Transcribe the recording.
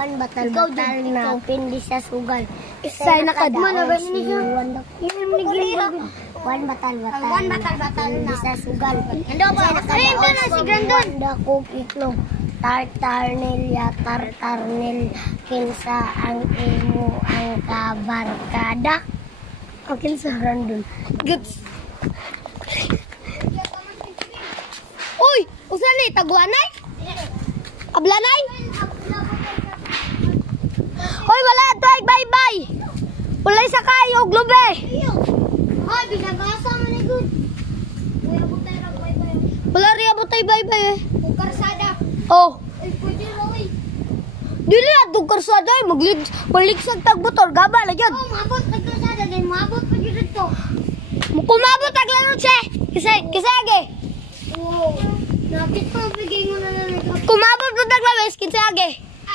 One batal-batal na pindi sa sugal. Isa'y nakadman na ba niya? One batal-batal na pindi sa sugal. Ando ba? Ayun na si Grandon. Dakog itlog. Tartarnilya, tartarnil. Kinsa ang imo ang kabarkada. Okay sa Grandon. Goods. Uy! Usan ni? Taguanay? Ablanay? Hoy, wala ito ay bye-bye. Wala sa kayo, globe. Hoy, binabasa mo na good. Kuya butay ra bye-bye. Wala rin abot ay bye-bye eh. Bukarsada. Oh. Ay, pwede roy. Dili na itong karsada eh. Magligsag tagbutor. Gaba na dyan. Oh, maabot nagkasada din. Maabot pa dito. Kumabot ang laro siya. Kisage. Oh, nakit pa bigay mo na lang. Kumabot mo ang laro. Kisage.